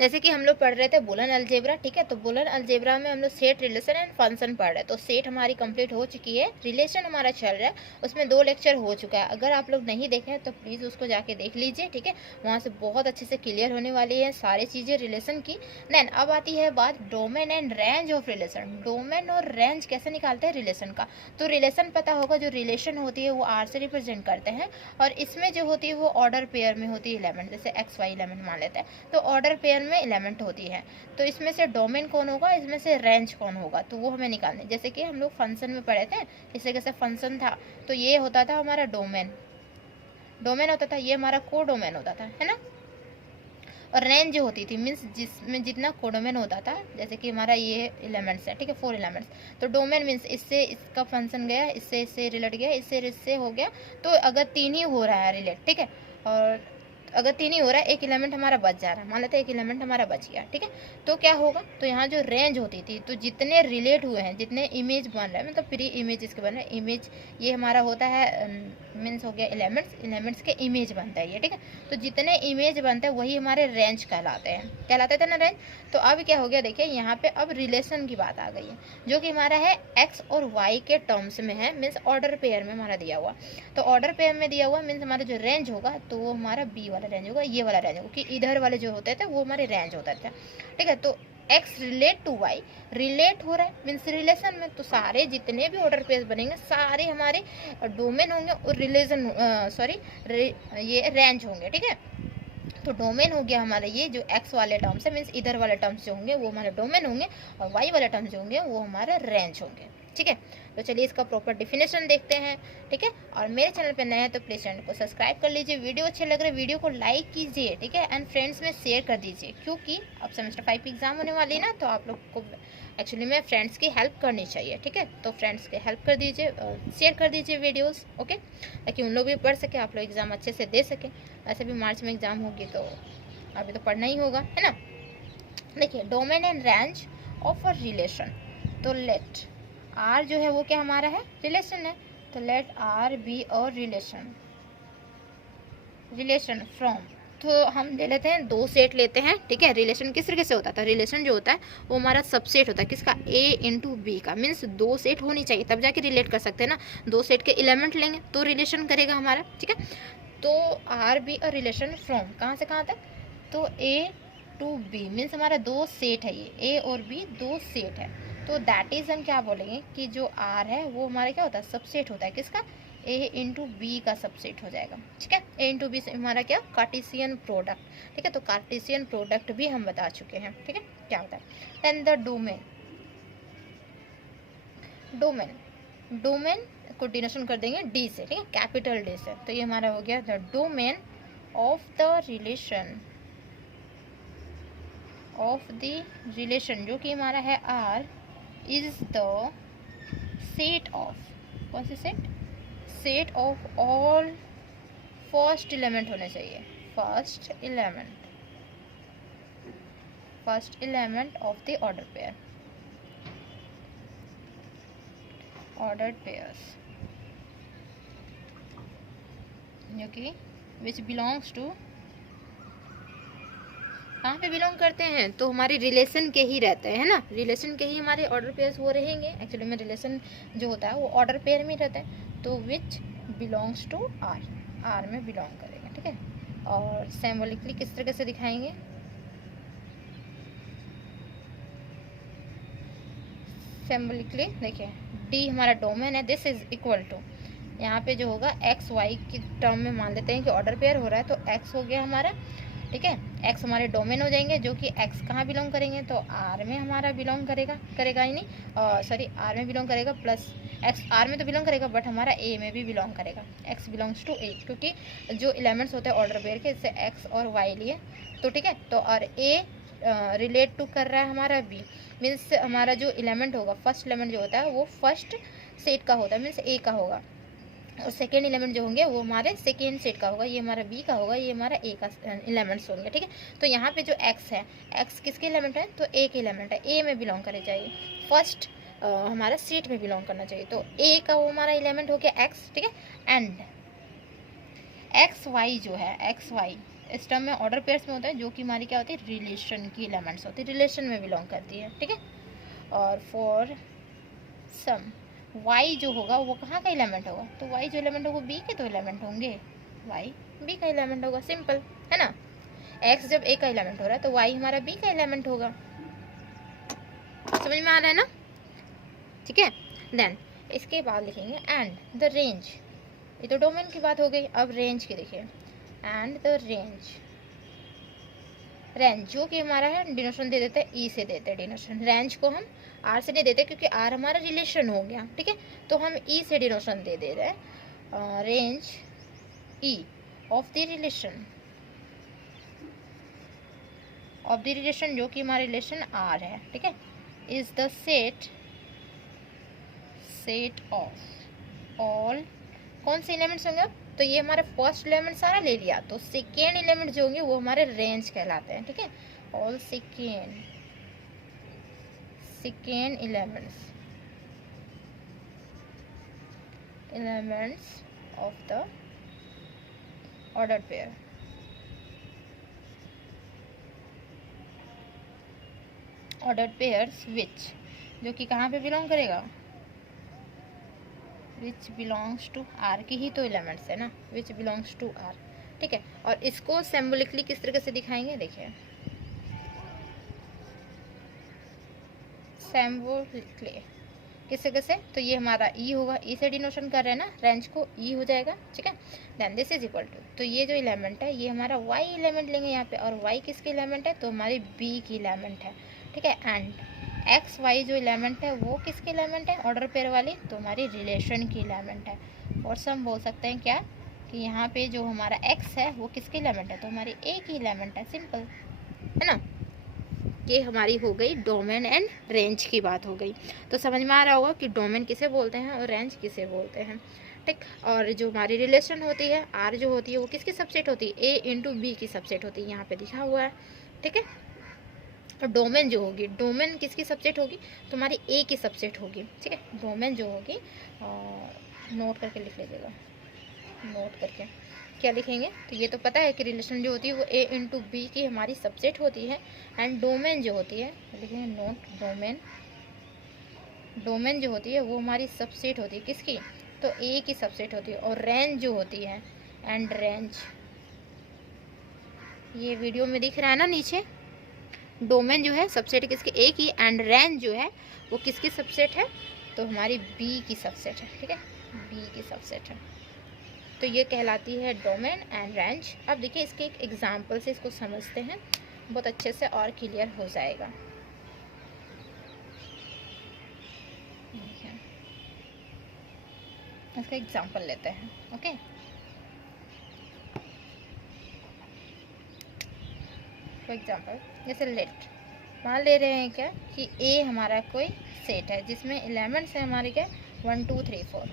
जैसे कि हम लोग पढ़ रहे थे बुलियन अलजेब्रा, ठीक है। तो बुलियन अलजेब्रा में हम लोग सेट, रिलेशन एंड फंक्शन पढ़ रहे हैं। तो सेट हमारी कंप्लीट हो चुकी है, रिलेशन हमारा चल रहा है, उसमें 2 लेक्चर हो चुका है। अगर आप लोग नहीं देखे हैं तो प्लीज़ उसको जाके देख लीजिए, ठीक है। वहाँ से बहुत अच्छे से क्लियर होने वाली है सारी चीज़ें रिलेशन की। देन अब आती है बात domain and range of relation. Domain और रेंज कैसे निकालते हैं रिलेशन का। तो रिलेशन पता होगा, जो रिलेशन होती है वो आर से रिप्रेजेंट करते हैं, और इसमें जो होती है वो ऑर्डर पेयर में होती है एलिमेंट, जैसे एक्स वाई एलिमेंट मान लेते हैं, तो ऑर्डर पेयर में एलिमेंट होती है। तो इसमें से डोमेन कौन होगा, इसमें से रेंज कौन होगा, तो वो हमें निकालने। जैसे कि हम लोग फंक्शन में पढ़े थे, इसे कैसे फंक्शन था, तो ये होता था हमारा डोमेन, डोमेन होता था, ये हमारा को डोमेन होता था, है ना। और रेंज जो होती थी मीन्स जिसमें जितना कोडोमेन होता था, जैसे कि हमारा ये एलिमेंट्स है, ठीक है, 4 एलिमेंट्स। तो डोमेन मीन्स इससे इसका फंक्शन गया, इससे इससे रिलेट गया, इससे हो गया। तो अगर 3 ही हो रहा है रिलेट, ठीक है, और अगर 3 ही हो रहा है, एक एलिमेंट हमारा बच जा रहा है, मान लेते हैं एक एलिमेंट हमारा बच गया, ठीक है। तो क्या होगा, तो यहाँ जो रेंज होती थी, तो जितने रिलेट हुए हैं, जितने इमेज बन रहे हैं, मतलब प्री इमेज इसके बन रहे हैं, इमेज ये हमारा होता है मीन्स हो गया एलिमेंट्स, एलिमेंट्स के इमेज बनता है ये, ठीक है। तो जितने इमेज बनते हैं वही हमारे रेंज कहलाते थे ना रेंज। तो अब क्या हो गया, देखिए यहाँ पे अब रिलेशन की बात आ गई है, जो कि हमारा है एक्स और वाई के टर्म्स में है, मीन्स ऑर्डर पेयर में हमारा दिया हुआ। तो ऑर्डर पेयर में दिया हुआ मीन्स हमारा जो रेंज होगा, तो वो हमारा बी वाला रेंज होगा, ये वाला रेंज होगा, कि इधर वाले जो होते थे वो हमारे रेंज होता था, ठीक है। तो x relate to y, relate हो रहा है मीन्स रिलेशन में, तो सारे जितने भी ऑर्डर पेयर बनेंगे सारे हमारे डोमेन होंगे और रिलेशन ये रेंज होंगे, ठीक है। तो डोमेन हो गया हमारा ये जो एक्स वाले टर्म्स है, मीन्स इधर वाले टर्म्स जो होंगे वो हमारे डोमेन होंगे, और वाई वाले टर्म्स जो होंगे वो हमारा रेंज होंगे, ठीक है। तो चलिए इसका प्रॉपर डिफिनेशन देखते हैं, ठीक है। और मेरे चैनल पे नए हैं तो प्लीज़ चैनल को सब्सक्राइब कर लीजिए, वीडियो अच्छे लग रहे वीडियो को लाइक कीजिए, ठीक है, एंड फ्रेंड्स में शेयर कर दीजिए, क्योंकि अब सेमेस्टर 5 की एग्जाम होने वाली है ना, तो आप लोग को एक्चुअली में फ्रेंड्स की हेल्प करनी चाहिए, ठीक है। तो फ्रेंड्स की हेल्प कर दीजिए, शेयर कर दीजिए वीडियोस, ओके, ताकि उन लोग भी पढ़ सके, आप लोग एग्ज़ाम अच्छे से दे सकें। ऐसे भी मार्च में एग्ज़ाम होगी तो अभी तो पढ़ना ही होगा, है ना। देखिए domain and range of a relation, तो लेट आर जो है वो क्या हमारा है, रिलेशन है, तो लेट आर बी और रिलेशन फ्रॉम, तो हम ले लेते हैं 2 सेट लेते हैं, ठीक है। रिलेशन किस तरीके से होता था, रिलेशन जो होता है वो हमारा सबसेट होता है, किसका, ए इंटू बी का, मीन्स 2 सेट होनी चाहिए तब जाके रिलेट कर सकते हैं ना। 2 सेट के एलिमेंट लेंगे तो रिलेशन करेगा हमारा, ठीक है। तो आर बी और रिलेशन फ्रॉम कहाँ से कहाँ तक, तो ए टू बी मीन्स हमारा 2 सेट है, ये ए और बी 2 सेट है। तो दैट इज हम क्या बोलेंगे कि जो आर है वो हमारा क्या होता है, सबसेट होता है, किसका, ए इंटू बी का सबसेट हो जाएगा, ठीक है। ए इंटू बी से हमारा क्या, कार्टेशियन प्रोडक्ट, ठीक है। तो कार्टेशियन प्रोडक्ट भी हम बता चुके हैं, ठीक है, क्या होता है। देन द डोमेन, डोमेन को डिनोशन कर देंगे डी से, ठीक है, कैपिटल डी से। तो ये हमारा हो गया the domain of the relation जो कि हमारा है R is the set of, कौन सी set of all first element होने चाहिए, first element of the order pairs जो कि विच बिलोंग्स टू, कहाँ पे बिलोंग करते हैं, तो हमारे रिलेशन के ही रहते हैं, है ना, रिलेशन के ही हमारे ऑर्डर पेयर्स वो रहेंगे। एक्चुअली में रिलेशन जो होता है वो ऑर्डर पेयर में रहता है, तो विच बिलोंग्स टू आर में बिलोंग करेगा, ठीक है। और सिंबॉलिकली किस तरीके से दिखाएंगे, सिंबॉलिकली देखिए डी हमारा डोमेन है, दिस इज इक्वल टू, यहाँ पे जो होगा एक्स वाई की टर्म में मान लेते हैं कि ऑर्डर पेयर हो रहा है, तो एक्स हो गया हमारा, ठीक है। एक्स हमारे डोमेन हो जाएंगे, जो कि एक्स कहाँ बिलोंग करेंगे, तो आर में हमारा बिलोंग करेगा ही नहीं, सॉरी आर में बिलोंग करेगा, प्लस एक्स आर में तो बिलोंग करेगा बट हमारा ए में भी बिलोंग करेगा, एक्स बिलोंग्स टू ए, क्योंकि जो एलिमेंट्स होते हैं ऑर्डर पेयर के, इससे एक्स और वाई लिए, तो ठीक है। तो और ए रिलेट टू कर रहा है हमारा बी, मीन्स हमारा जो एलिमेंट होगा, फर्स्ट एलिमेंट जो होता है वो फर्स्ट सेट का होता है, मीन्स ए का होगा, और सेकेंड एलिमेंट जो होंगे वो हमारे सेकेंड सेट का होगा, ये हमारा बी का होगा, ये हमारा ए का एलिमेंट्स होंगे, ठीक है। तो यहाँ पे जो एक्स है, एक्स किसके एलिमेंट है, तो ए के एलिमेंट है, ए में बिलोंग करना चाहिए, फर्स्ट हमारा सेट में बिलोंग करना चाहिए, तो ए का वो हमारा एलिमेंट हो गया एक्स, ठीक है। एंड एक्स वाई जो है, इस टर्म में ऑर्डर पेयर्स में होता है, जो कि हमारी क्या होती है, रिलेशन की एलिमेंट्स होती है, रिलेशन में बिलोंग करती है, ठीक है। और फॉर सम y जो होगा वो कहाँ का एलिमेंट होगा, तो y जो एलिमेंट होगा b के तो एलिमेंट होंगे, y b का एलिमेंट होगा, सिंपल है ना। x जब a का एलिमेंट हो रहा है तो y हमारा b का एलिमेंट होगा, समझ में आ रहा है ना, ठीक है। देन इसके बाद लिखेंगे एंड द रेंज, ये तो डोमेन की बात हो गई, अब रेंज की देखिए, एंड द रेंज, रेंज जो कि हमारा है डिनोशन दे देते हैं ई से देते हैं डिनोशन, रेंज को हम आर से नहीं देते क्योंकि आर हमारा रिलेशन हो गया, ठीक है, तो हम ई से डिनोशन दे रहे हैं, range E of the relation, of the relation जो कि हमारा रिलेशन आर है, ठीक है, is the set of all, कौन से एलिमेंट्स होंगे, तो ये हमारा फर्स्ट एलिमेंट सारा ले लिया, तो सेकेंड एलिमेंट जो होंगे वो हमारे रेंज कहलाते हैं, ठीक है, all second elements of the order pair, order pairs which, जो कि कहाँ पे बिलोंग करेगा, विच बिलोंग्स टू आर की ही तो एलिमेंट्स है ना, विच बिलोंग्स टू आर, ठीक है। और इसको सिंबॉलिकली किस तरीके से दिखाएंगे, देखिए सिंबॉलिकली किस तरीके से, तो ये हमारा ई होगा, ई से डिनोशन कर रहे हैं ना, रेंज को ई हो जाएगा, ठीक है। Then this is equal to, तो ये जो एलिमेंट है ये हमारा वाई एलिमेंट लेंगे यहाँ पे, और वाई किसके एलिमेंट है, तो हमारी बी की एलिमेंट है, ठीक है। एंड एक्स वाई जो एलिमेंट है वो किसके एलिमेंट है, ऑर्डर पेयर वाली, तो हमारी रिलेशन की एलिमेंट है। और सब बोल सकते हैं क्या, कि यहाँ पे जो हमारा एक्स है वो किसके एलिमेंट है, तो हमारी ए की एलिमेंट है, सिंपल है ना। ये हमारी हो गई डोमेन एंड रेंज की बात हो गई, तो समझ में आ रहा होगा कि डोमेन किसे बोलते हैं और रेंज किसे बोलते हैं, ठीक। और जो हमारी रिलेशन होती है आर जो होती है वो किसकी सबसेट होती है, ए इंटू बी की सबसेट होती है, यहाँ पे लिखा हुआ है, ठीक है। और डोमेन जो होगी, डोमेन किसकी सबसेट होगी, तो हमारी ए की सबसेट होगी, ठीक है। डोमेन जो होगी नोट करके लिख लीजिएगा, नोट करके क्या लिखेंगे, तो ये तो पता है कि रिलेशन जो होती है वो ए इंटू बी की हमारी सबसेट होती है, एंड डोमेन जो होती है लिखेंगे नोट, डोमेन जो होती है वो हमारी सबसेट होती है किसकी, तो ए की सबसेट होती है। और रेंज जो होती है, एंड रेंज, ये वीडियो में दिख रहा है ना नीचे, डोमेन जो है सबसेट किसकी, ए की, एंड रेंज जो है वो किसकी सबसेट है, तो हमारी बी की सबसेट है, ठीक है, बी की सबसेट है, तो ये कहलाती है डोमेन एंड रेंज। अब देखिए इसके एक एग्जांपल से इसको समझते हैं, बहुत अच्छे से और क्लियर हो जाएगा। इसका एग्जांपल लेते हैं, ओके। फॉर एग्जांपल जैसे लेट, मान ले रहे हैं क्या कि ए हमारा कोई सेट है जिसमें एलिमेंट्स है हमारे क्या 1 2 3 4,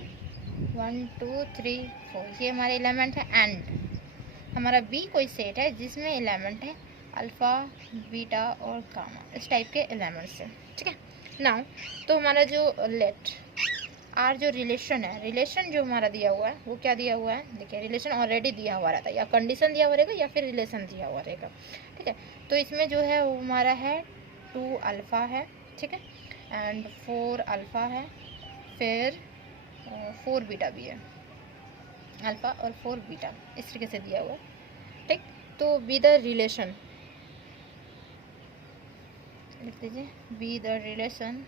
1 2 3 4 ये हमारे एलिमेंट है, एंड हमारा बी कोई सेट है जिसमें एलिमेंट है अल्फ़ा बीटा और गामा, इस टाइप के एलिमेंट्स है, ठीक है। नाउ तो हमारा जो लेट आर जो रिलेशन है, रिलेशन जो हमारा दिया हुआ है वो क्या दिया हुआ है, देखिए रिलेशन ऑलरेडी दिया हुआ रहता है, या कंडीशन दिया हुआ रहेगा या फिर रिलेशन दिया हुआ रहेगा, ठीक है। तो इसमें जो है वो हमारा है 2 अल्फ़ा है, ठीक है, एंड 4 अल्फ़ा है, फिर 4 बीटा भी है, अल्फ़ा और 4 बीटा इस तरीके से दिया हुआ है, ठीक। तो बी द रिलेशन, लिख दीजिए be the relation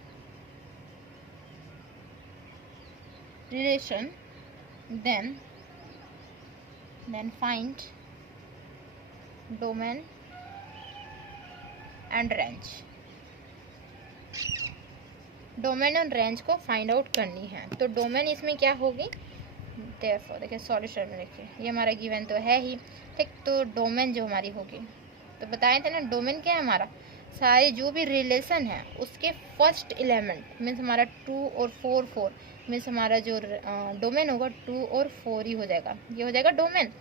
then find domain and range, domain and range को फाइंड आउट करनी है। तो डोमेन इसमें क्या होगी, देखिए सॉल्यूशन में देखिए ये हमारा गिवन तो है ही, ठीक। तो डोमेन जो हमारी होगी, तो बताए थे ना डोमेन क्या है हमारा, सारे जो भी रिलेशन है उसके फर्स्ट एलिमेंट मीन्स हमारा 2 और 4 4 मीन्स हमारा जो डोमेन होगा 2 और 4 ही हो जाएगा, ये हो जाएगा डोमेन।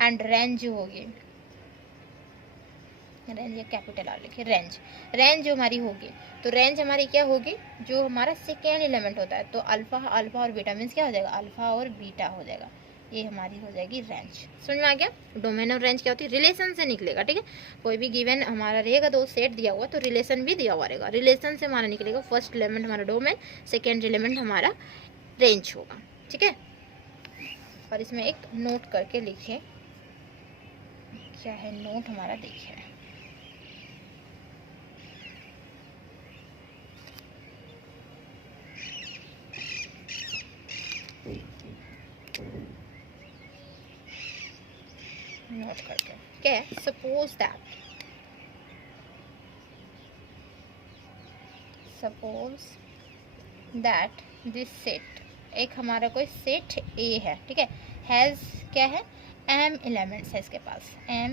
एंड रेंज जो होगी, रेंज या कैपिटल आर लिखिए, रेंज जो हमारी होगी, तो रेंज हमारी क्या होगी, जो हमारा सेकेंड एलिमेंट होता है, तो अल्फा और बीटा मीन्स क्या हो जाएगा, अल्फा और बीटा हो जाएगा, ये हमारी हो जाएगी रेंज। समझ में आ गया? डोमेन और रेंज क्या होती है? रिलेशन से निकलेगा, ठीक है। कोई भी गिवन हमारा रहेगा तो सेट दिया हुआ तो रिलेशन भी दिया हुआ रहेगा, रिलेशन से हमारा निकलेगा फर्स्ट एलिमेंट हमारा डोमेन, सेकेंड एलिमेंट हमारा रेंज होगा, ठीक है। और इसमें एक नोट करके लिखे, क्या है नोट हमारा, देखिए नोट करके क्या है, सपोज दैट दिस सेट, एक हमारा कोई सेट ए है, ठीक है, हैज़ क्या है, m एलिमेंट्स है इसके पास, m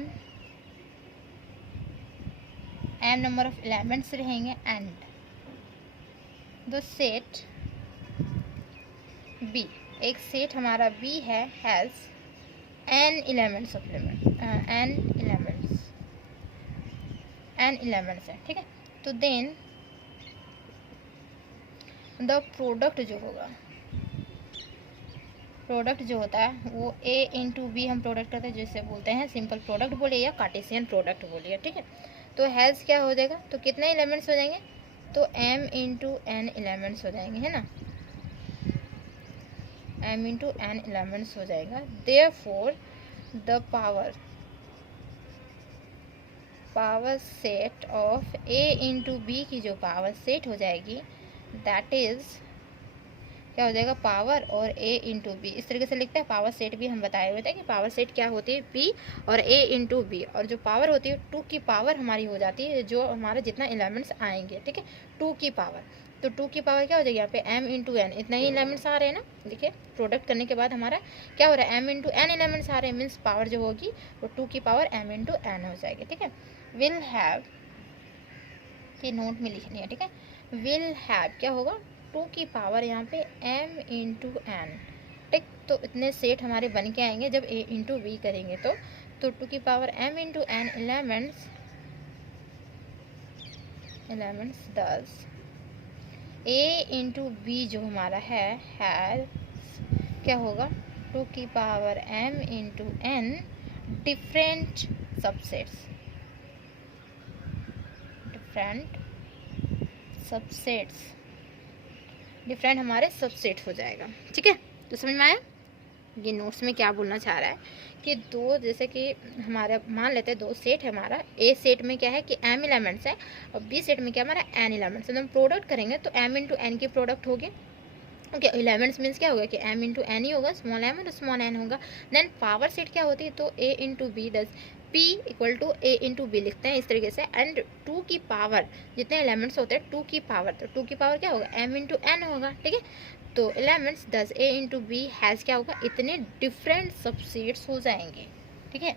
नंबर ऑफ एलिमेंट्स रहेंगे, एंड द सेट b, एक सेट हमारा b है, has n elements of n elements है, ठीक है। तो देन द प्रोडक्ट जो होगा, प्रोडक्ट जो होता है वो a इंटू बी हम प्रोडक्ट करते हैं, जैसे बोलते हैं सिंपल प्रोडक्ट बोलिए या कार्टेशियन प्रोडक्ट बोलिए, ठीक है। तो हैज़ क्या हो जाएगा, तो कितने एलिमेंट्स हो जाएंगे, तो m इंटू n एलिमेंट्स हो जाएंगे, है ना, m इंटू n एलिमेंट्स हो जाएगा। Therefore the power set of a into b की जो पावर सेट हो जाएगी, दैट इज क्या हो जाएगा, पावर और a इंटू बी, इस तरीके से लिखते हैं। पावर सेट भी हम बताए हुए थे कि पावर सेट क्या होती है, p और a इंटू बी, और जो पावर होती है 2 की पावर हमारी हो जाती है, जो हमारा जितना एलिमेंट्स आएंगे, ठीक है, 2 की पावर। तो 2 की पावर क्या हो जाएगी यहाँ पे, m इंटू एन, इतना ही एलिमेंट्स आ रहे हैं ना, देखिए प्रोडक्ट करने के बाद हमारा क्या हो रहा है, m इंटू एन एलिमेंट्स आ रहे हैं, मीन्स पावर जो होगी वो 2 की पावर m इंटू एन हो जाएगी, ठीक है। विल हैव की नोट में लिखनी है, ठीक है, विल हैव क्या होगा, 2 की पावर यहाँ पे m इंटू एन, ठीक। तो इतने सेट हमारे बन के आएंगे जब a इंटू बी करेंगे तो 2 की power m into n elements thus a into b जो हमारा है क्या होगा, 2 की power m into n different subsets different हमारे सबसेट हो जाएगा, ठीक है। तो समझ में आया, ये नोट्स में क्या बोलना चाह रहा है कि दो, जैसे कि हमारा मान लेते हैं 2 सेट है हमारा, ए सेट में क्या है कि m एलिमेंट्स है और बी सेट में क्या हमारा n एलिमेंट्स है। तो हम प्रोडक्ट करेंगे तो m इंटू एन की प्रोडक्ट होगी, ओके। एलिमेंट्स मीन्स क्या होगा कि m इंटू एन ही होगा, स्मॉल m और स्मॉल n होगा। देन पावर सेट क्या होती है, तो a into b, thus p equal to a into b लिखते हैं इस तरीके से, एंड 2 की पावर जितने एलिमेंट्स होते हैं 2 की पावर, तो 2 की पावर क्या होगा, m इंटू एन होगा, ठीक है। तो elements 10 a into b has क्या होगा, इतने डिफरेंट सबसेट्स हो जाएंगे, ठीक है,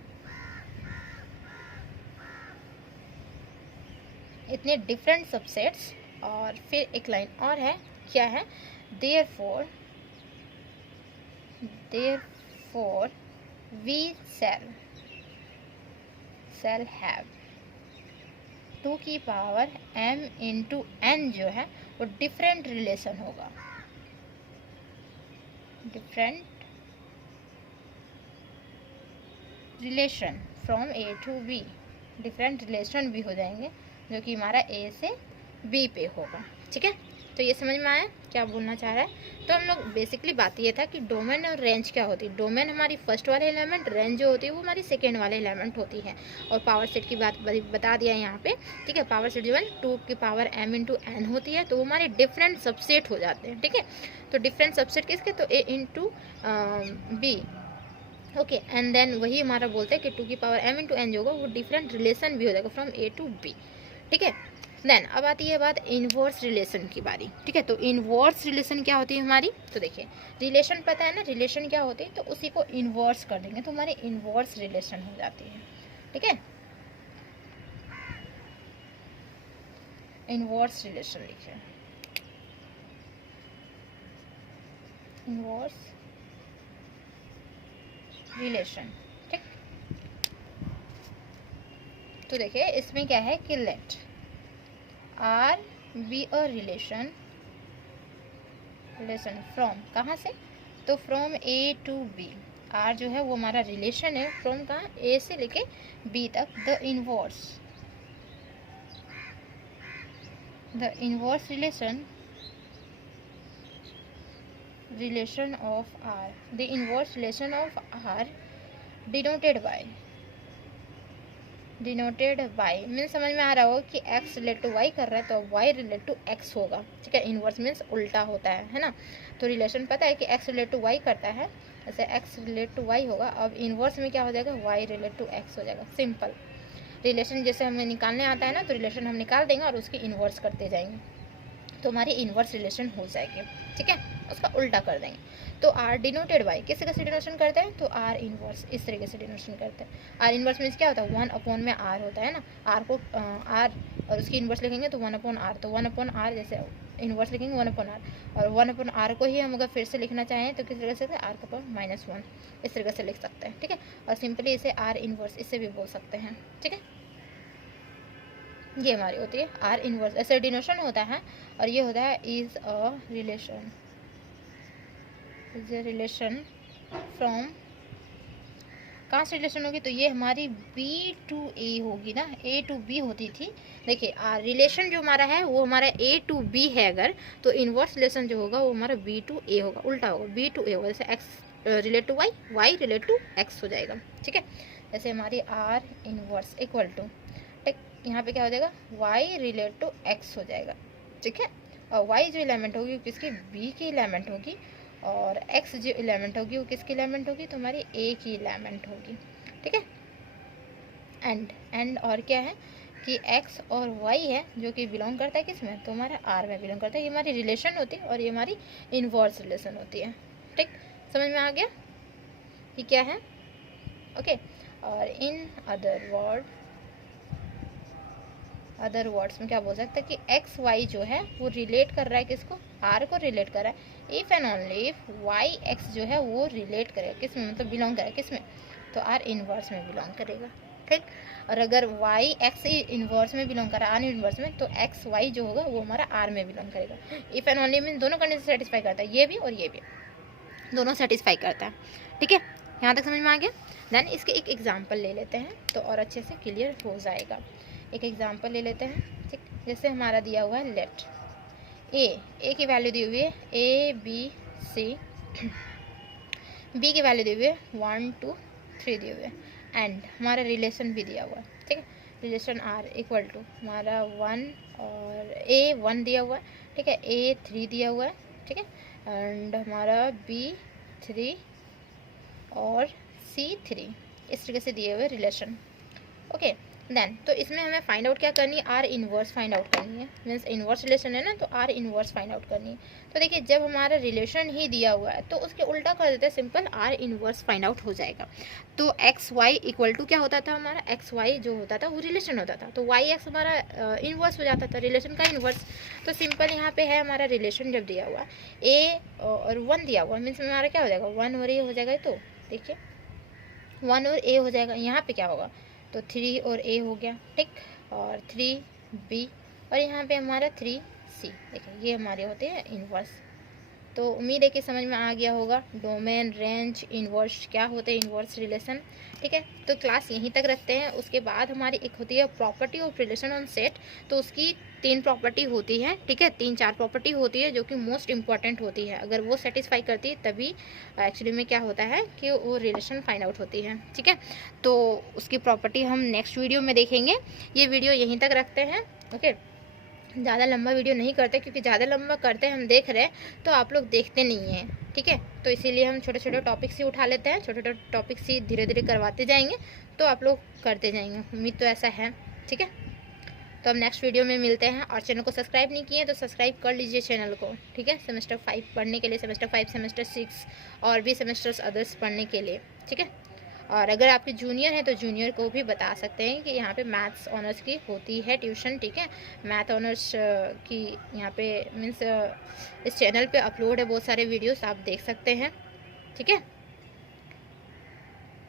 इतने डिफरेंट सबसेट्स। और फिर एक लाइन और है, क्या है, देयरफॉर वी shall have 2 की पावर m इंटू एन जो है वो डिफरेंट रिलेशन होगा, different relation from a to b, different relation भी हो जाएंगे जो कि हमारा a से b पे होगा, ठीक है। तो ये समझ में आया क्या बोलना चाह रहा है। तो हम लोग बेसिकली बात ये था कि डोमेन और रेंज क्या होती है। डोमेन हमारी फर्स्ट वाले एलिमेंट, रेंज जो होती है वो हमारी सेकेंड वाले एलिमेंट होती है। और पावर सेट की बात बता दिया यहाँ पे, ठीक है। पावर सेट जो है 2 की पावर m इंटू एन होती है, तो वो हमारे डिफरेंट सबसेट हो जाते हैं, ठीक है। तो डिफरेंट सबसेट किसके, तो a into b, okay. And then वही हमारा बोलते हैं कि 2 की पावर m इंटू एन जो होगा वो डिफरेंट रिलेशन भी हो जाएगा फ्रॉम a टू b, ठीक है। देन अब आती है बात इनवर्स रिलेशन की बारी, ठीक है। तो इनवर्स रिलेशन क्या होती है हमारी, तो देखिए रिलेशन पता है ना, रिलेशन क्या होती है, तो उसी को इनवर्स कर देंगे तो हमारी इनवर्स रिलेशन हो जाती है, ठीक है। इनवर्स रिलेशन लिखिए, इनवर्स रिलेशन, ठीक। तो देखिए इसमें क्या है कि let R be a relation from, कहाँ से, तो from A to B, R जो है वो हमारा रिलेशन है फ्रॉम कहाँ, ए से लेके बी तक। The inverse relation of R, the inverse relation of R denoted by means समझ में आ रहा होगा कि x रिलेट टू y कर रहा है तो y रिलेट टू x होगा, ठीक है। इनवर्स मीन्स उल्टा होता है ना। तो रिलेशन पता है कि x रिलेट टू y करता है, जैसे x रिलेट टू y होगा। अब इनवर्स में क्या हो जाएगा, y रिलेट टू x हो जाएगा। सिंपल रिलेशन जैसे हमें निकालने आता है ना, तो रिलेशन हम निकाल देंगे और उसकी इनवर्स करते जाएंगे तो हमारी इनवर्स रिलेशन हो जाएगी, ठीक है। उसका उल्टा कर देंगे तो आर डिनोटेड बाय किस तरह से डिनोशन करते हैं, तो आर इनवर्स इस तरीके से डिनोशन करते हैं। आर इनवर्स मीन्स क्या होता है, 1 में आर होता है ना। आर को आर और उसकी इनवर्स लिखेंगे तो 1/r, तो 1/r जैसे इनवर्स लिखेंगे 1/r, और 1/r को ही हम अगर फिर से लिखना चाहें तो किस तरह से आर का पावर -1 इस तरीके से लिख सकते हैं, ठीक है। और सिंपली इसे आर इनवर्स इससे भी बोल सकते हैं, ठीक है। ये हमारी होती है आर इनवर्स, ऐसे डिनोशन होता है। और ये होता है इज अ रिलेशन फ्रॉम, कहाँ से रिलेशन होगी, तो ये हमारी B to A होगी ना, A to B होती थी। देखिए रिलेशन जो हमारा है वो हमारा A to B है अगर, तो इनवर्स रिलेशन जो होगा वो हमारा B to A होगा, उल्टा होगा, B to A होगा। जैसे x relate to y, y relate to x हो जाएगा, ठीक है। जैसे हमारी R इनवर्स इक्वल टू, ठीक, यहाँ पे क्या हो जाएगा, y रिलेट टू x हो जाएगा, ठीक है। और y जो एलिमेंट होगी वो किसकी, B की एलिमेंट होगी, और x जो एलिमेंट होगी वो किसकी एलिमेंट होगी, तो हमारी a की एलिमेंट होगी, ठीक है। एंड और क्या है कि x और y है जो कि बिलोंग करता है किसमें, तो हमारा r में बिलोंग करता है। ये हमारी रिलेशन होती है और ये हमारी इनवर्स रिलेशन होती है, ठीक। समझ में आ गया कि क्या है, ओके। और इन अदर वर्ड्स में क्या बोल सकते हैं कि एक्स वाई जो है वो रिलेट कर रहा है किसको, आर को रिलेट कर रहा है। If and only if y x जो है वो रिलेट करेगा किसमें, मतलब बिलोंग करेगा किसमें, तो आर इनवर्स में बिलोंग करेगा, ठीक। और अगर वाई एक्स इनवर्स में बिलोंग कर रहा है आर इनवर्स में, तो एक्स वाई जो होगा वो हमारा आर में बिलोंग करेगा। इफ़ एंड ओनली मीन दोनों कंडीशन सेटिस्फाई करता है, ये भी और ये भी दोनों सेटिस्फाई करता है, ठीक है। यहाँ तक समझ में आ गया। देन इसके एक एग्जाम्पल ले लेते हैं तो और अच्छे से क्लियर हो जाएगा। एक एग्जाम्पल ले लेते हैं, ठीक। जैसे हमारा दिया हुआ है लेट ए की वैल्यू दी हुई है ABC, बी की वैल्यू दी हुई है 1 2 3 दी हुई है, एंड हमारा रिलेशन भी दिया हुआ है, ठीक है। रिलेशन आर इक्वल टू हमारा 1 और A1 दिया हुआ है, ठीक है, A3 दिया हुआ है, ठीक है, एंड हमारा B3 और C3 इस तरीके से दिए हुए रिलेशन, ओके। देन तो इसमें हमें फाइंड आउट क्या करनी है, आर इनवर्स फाइंड आउट करनी है। मीन्स इनवर्स रिलेशन है ना, तो आर इनवर्स फाइंड आउट करनी है। तो देखिए जब हमारा रिलेशन ही दिया हुआ है तो उसके उल्टा कर देते हैं, simple are inverse find out हो जाएगा। तो एक्स वाई इक्वल टू क्या होता था, हमारा एक्स वाई जो होता था वो रिलेशन होता था, तो वाई एक्स हमारा इनवर्स हो जाता था, रिलेशन का इनवर्स। तो सिंपल यहाँ पे है हमारा रिलेशन जब दिया हुआ ए और 1 दिया हुआ, मीन्स हमारा क्या हो जाएगा 1 और ए हो जाएगा। तो देखिए 1 और ए हो जाएगा, यहाँ पे क्या होगा, तो 3 और ए हो गया, ठीक, और 3B और यहाँ पे हमारा 3C। देखिए ये हमारे होते हैं इनवर्स। तो उम्मीद है कि समझ में आ गया होगा डोमेन, रेंज, इनवर्स क्या होते हैं, इनवर्स रिलेशन, ठीक है। तो क्लास यहीं तक रखते हैं। उसके बाद हमारी एक होती है property of relation on set, तो उसकी 3 प्रॉपर्टी होती है, ठीक है, 3-4 प्रॉपर्टी होती है जो कि मोस्ट इंपॉर्टेंट होती है। अगर वो सेटिस्फाई करती है तभी एक्चुअली में क्या होता है कि वो रिलेशन फाइंड आउट होती है, ठीक है। तो उसकी प्रॉपर्टी हम नेक्स्ट वीडियो में देखेंगे। ये वीडियो यहीं तक रखते हैं, ओके। ज़्यादा लंबा वीडियो नहीं करते क्योंकि ज़्यादा लंबा करते हम देख रहे हैं तो आप लोग देखते नहीं हैं, ठीक है। तो इसीलिए हम छोटे छोटे टॉपिक्स ही उठा लेते हैं, छोटे छोटे टॉपिक्स ही धीरे धीरे करवाते जाएंगे तो आप लोग करते जाएंगे, उम्मीद तो ऐसा है, ठीक है। तो हम नेक्स्ट वीडियो में मिलते हैं। और चैनल को सब्सक्राइब नहीं किए तो सब्सक्राइब कर लीजिए चैनल को, ठीक है। सेमेस्टर 5 पढ़ने के लिए, सेमेस्टर 5 सेमेस्टर 6 और भी सेमेस्टर्स अदर्स पढ़ने के लिए, ठीक है। और अगर आपके जूनियर हैं तो जूनियर को भी बता सकते हैं कि यहाँ पे मैथ्स ऑनर्स की होती है ट्यूशन, ठीक है। मैथ ऑनर्स की यहाँ पे मीन्स इस चैनल पे अपलोड है बहुत सारे वीडियोस, आप देख सकते हैं, ठीक है।